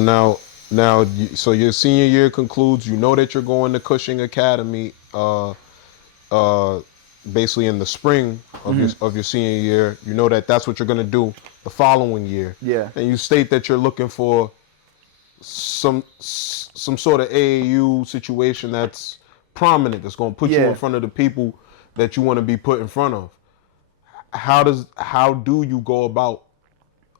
So so your senior year concludes. You know that you're going to Cushing Academy, uh, basically in the spring of your senior year. You know that that's what you're gonna do the following year. Yeah. And you state that you're looking for some sort of AAU situation that's prominent, that's gonna put you in Yeah. front of the people that you want to be put in front of. How do you go about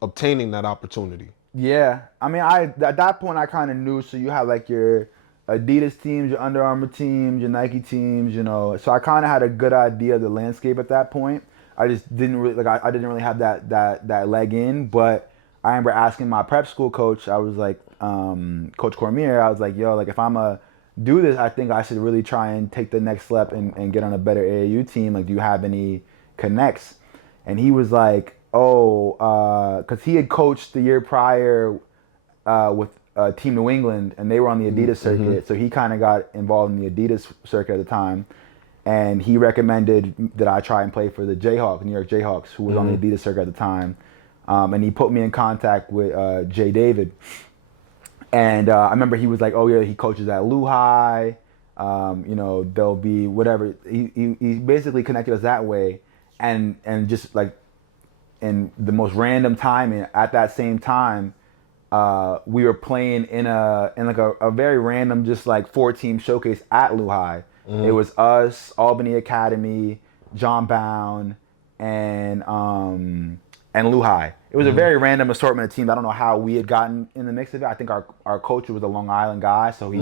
obtaining that opportunity? Yeah, I mean, I at that point I kind of knew. So you have like your Adidas teams, your Under Armour teams, your Nike teams, you know. So I kind of had a good idea of the landscape at that point. I just didn't really like. I didn't really have that leg in. But I remember asking my prep school coach. I was like, Coach Cormier. I was like, yo, like if I'm a do this, I think I should really try and take the next step and get on a better AAU team. Like, do you have any connects? And he was like, oh, because he had coached the year prior with Team New England, and they were on the Adidas circuit. So he kind of got involved in the Adidas circuit at the time. And he recommended that I try and play for the Jayhawks, New York Jayhawks, who was on the Adidas circuit at the time. And he put me in contact with Jay David. And I remember he was like, oh, yeah, he coaches at Lehigh. You know, there'll be whatever. He basically connected us that way. And just like in the most random timing, at that same time, we were playing in like a very random, just like 4-team showcase at Lehigh. It was us, Albany Academy, John Bound, and Lehigh. It was a very random assortment of teams. I don't know how we had gotten in the mix of it. I think our coach was a Long Island guy, so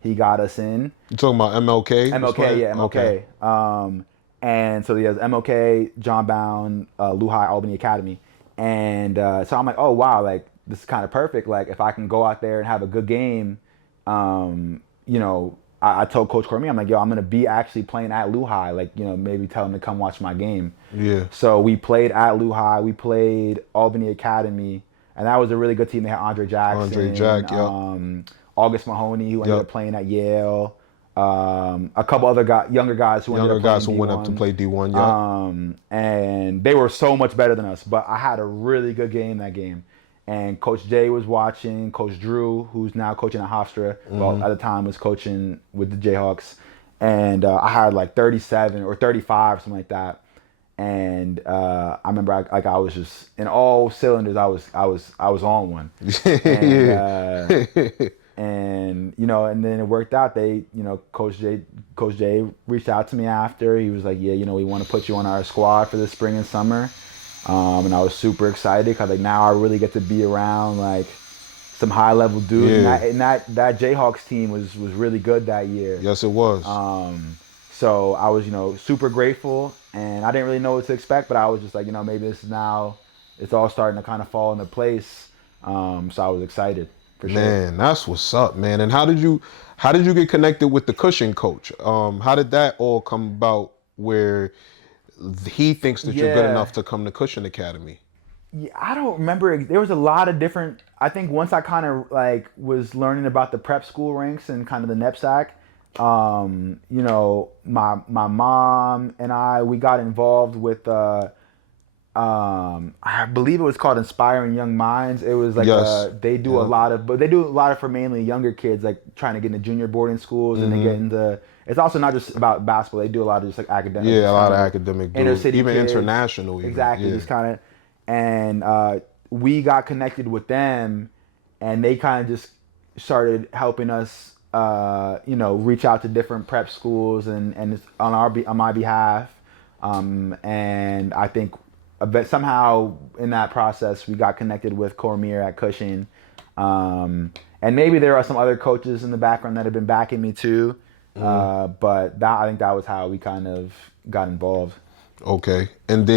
he got us in. You talking about MLK? MLK, yeah, MLK. Okay. And so there's MLK, John Bound, Lehigh, Albany Academy. And so I'm like, oh, wow, like, this is kind of perfect. Like, if I can go out there and have a good game, you know, I told Coach Cormier, I'm like, yo, I'm going to be actually playing at Lehigh. Like, you know, maybe tell him to come watch my game. Yeah. So we played at Lehigh. We played Albany Academy. And that was a really good team. They had Andre Jackson. August Mahoney, who ended up playing at Yale. A couple other younger guys who went up to play D1. Yeah. And they were so much better than us. But I had a really good game that game. And Coach Jay was watching. Coach Drew, who's now coaching at Hofstra, well, at the time was coaching with the Jayhawks. And I had like 37 or 35, something like that. And I remember I was just in all cylinders. I was on one. And you know, and then it worked out. They, you know, Coach Jay reached out to me after. He was like, yeah, you know, we want to put you on our squad for the spring and summer. And I was super excited because like now I really get to be around like some high level dudes. Yeah. And that Jayhawks team was really good that year. Yes, it was. So I was, you know, super grateful, and I didn't really know what to expect, but I was just like, you know, maybe this is now, it's all starting to kind of fall into place. So I was excited for sure. Man, that's what's up, man. And how did you get connected with the Cushing coach? How did that all come about where he thinks that you're good enough to come to Cushing Academy? Yeah, I don't remember. There was a lot of different, I think once I kind of like was learning about the prep school ranks and kind of the NEPSAC, you know, my mom and we got involved with, I believe it was called Inspiring Young Minds. It was like, they do a lot of for mainly younger kids, like trying to get into junior boarding schools and they get into, it's also not just about basketball. They do a lot of just like academic. Yeah, a lot of academic. Inner city even kids. International. Even. Exactly. Just kind of, and we got connected with them, and they kind of just started helping us, you know, reach out to different prep schools and on my behalf. And I think somehow in that process we got connected with Cormier at Cushing. And maybe there are some other coaches in the background that have been backing me too. But I think that was how we kind of got involved. Okay. And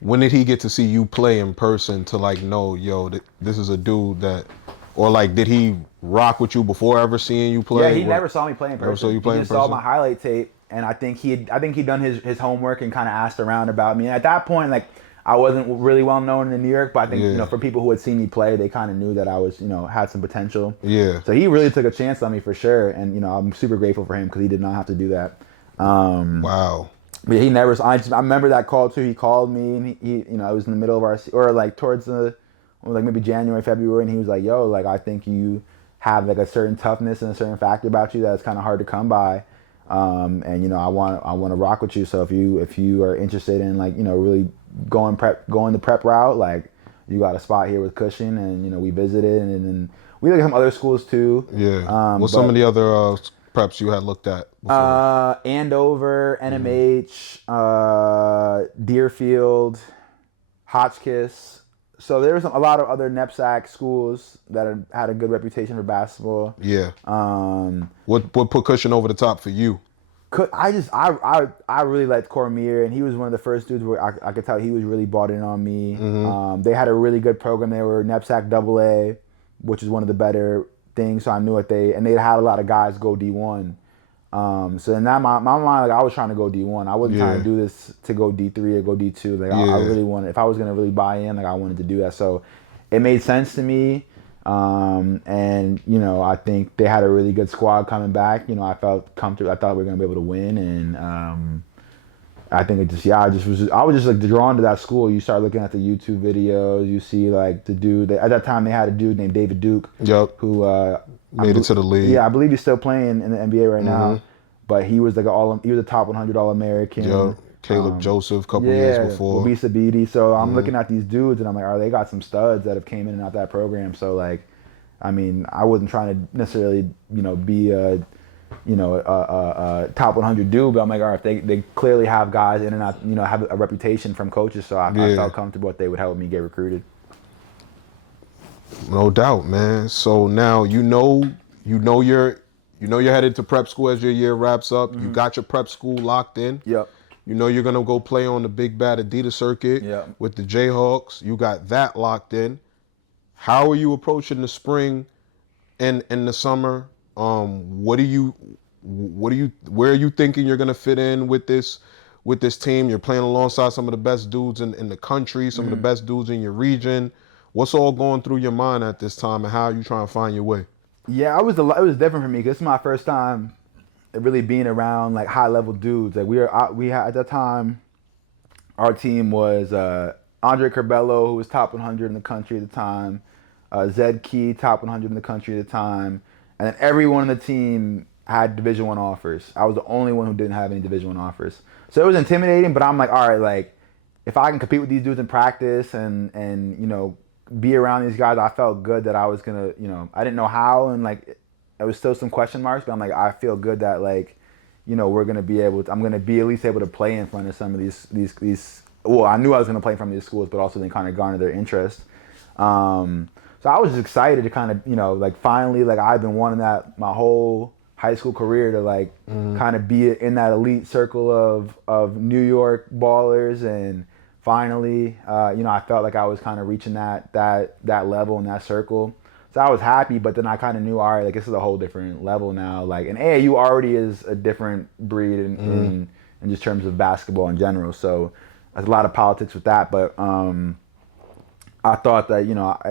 when did he get to see you play in person to like know, yo, this is a dude that, or like did he rock with you before ever seeing you play? Yeah, he never saw me play in person. Never saw you play he in just person? saw my highlight tape, and I think he'd done his homework and kind of asked around about me. And at that point, like, I wasn't really well known in New York, but I think, you know, for people who had seen me play, they kind of knew that I was, you know, had some potential. Yeah. So he really took a chance on me for sure, and you know, I'm super grateful for him because he did not have to do that. Wow. But he never. I remember that call too. He called me, and he, you know, I was in the middle of our, or like towards the, like maybe January, February, and he was like, "Yo, like I think you have like a certain toughness and a certain factor about you that's kind of hard to come by, and I want to rock with you. So if you are interested in like really going the prep route, like you got a spot here with Cushing, and we visited, and then we looked at some other schools too. Yeah. What's some of the other preps you had looked at before? Andover, NMH, Deerfield, Hotchkiss. So there was a lot of other NEPSAC schools that had a good reputation for basketball. Yeah. What put Cushing over the top for you? I really liked Cormier, and he was one of the first dudes where I could tell he was really bought in on me. They had a really good program. They were NEPSAC AA, which is one of the better things. So I knew they had a lot of guys go D1. So in that my mind, like I was trying to go D1. I wasn't trying to do this to go D3 or go D2. Like I really wanted, if I was gonna really buy in, like I wanted to do that. So it made sense to me. And I think they had a really good squad coming back. I felt comfortable. I thought we were gonna be able to win, and I think I was just like drawn to that school. You start looking at the YouTube videos, you see like the dude. At that time, they had a dude named David Duke, who made it to the league. Yeah, I believe he's still playing in the NBA right now. But he was like he was a top 100 All-American. Yep. Caleb Joseph, a couple years before. Obisa Beatty. So I'm looking at these dudes, and I'm like, they got some studs that have came in and out that program. So like, I mean, I wasn't trying to necessarily be a top 100 dude, but I'm like, all right, they clearly have guys in and out, have a reputation from coaches, so I felt comfortable that they would help me get recruited. No doubt, man. So now you're headed to prep school as your year wraps up. You got your prep school locked in. Yep. You're gonna go play on the big bad Adidas circuit with the Jayhawks. You got that locked in. How are you approaching the spring and the summer? Where are you thinking you're gonna fit in with this team? You're playing alongside some of the best dudes in the country, some of the best dudes in your region. What's all going through your mind at this time, and how are you trying to find your way? Yeah, it was different for me because this is my first time really being around like high level dudes. Like we had at that time, our team was Andre Curbelo, who was top 100 in the country at the time, Zed Key, top 100 in the country at the time, and then everyone on the team had Division I offers. I was the only one who didn't have any Division I offers. So it was intimidating, but I'm like, all right, like if I can compete with these dudes in practice and be around these guys, I felt good that I was gonna, I didn't know how, and like there was still some question marks, but I'm like, I feel good that like, we're gonna be able to, I'm gonna be at least able to play in front of some of these. Well, I knew I was gonna play in front of these schools, but also then kind of garner their interest. So I was just excited to kind of, like finally, like I've been wanting that my whole high school career to like kind of be in that elite circle of New York ballers, and finally, I felt like I was kind of reaching that level in that circle. So I was happy, but then I kind of knew, all right, like this is a whole different level now. Like, and AAU already is a different breed in just terms of basketball in general. So there's a lot of politics with that, but I thought that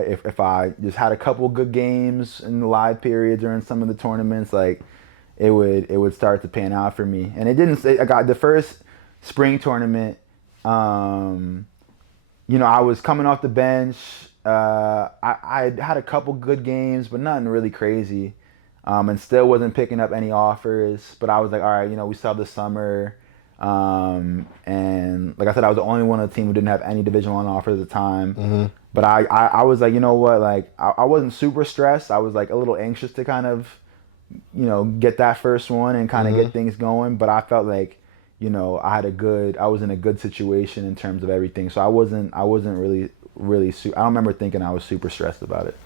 if I just had a couple good games in the live periods or in some of the tournaments, like it would start to pan out for me. And it didn't. I got the first spring tournament. I was coming off the bench. I had a couple good games, but nothing really crazy, and still wasn't picking up any offers. But I was like, all right, we still have the summer, and like I said, I was the only one on the team who didn't have any Division I offers at the time. But I was like, you know what, like I wasn't super stressed. I was like a little anxious to kind of, get that first one and kind of get things going. But I felt like, I was in a good situation in terms of everything. So I wasn't really I don't remember thinking I was super stressed about it.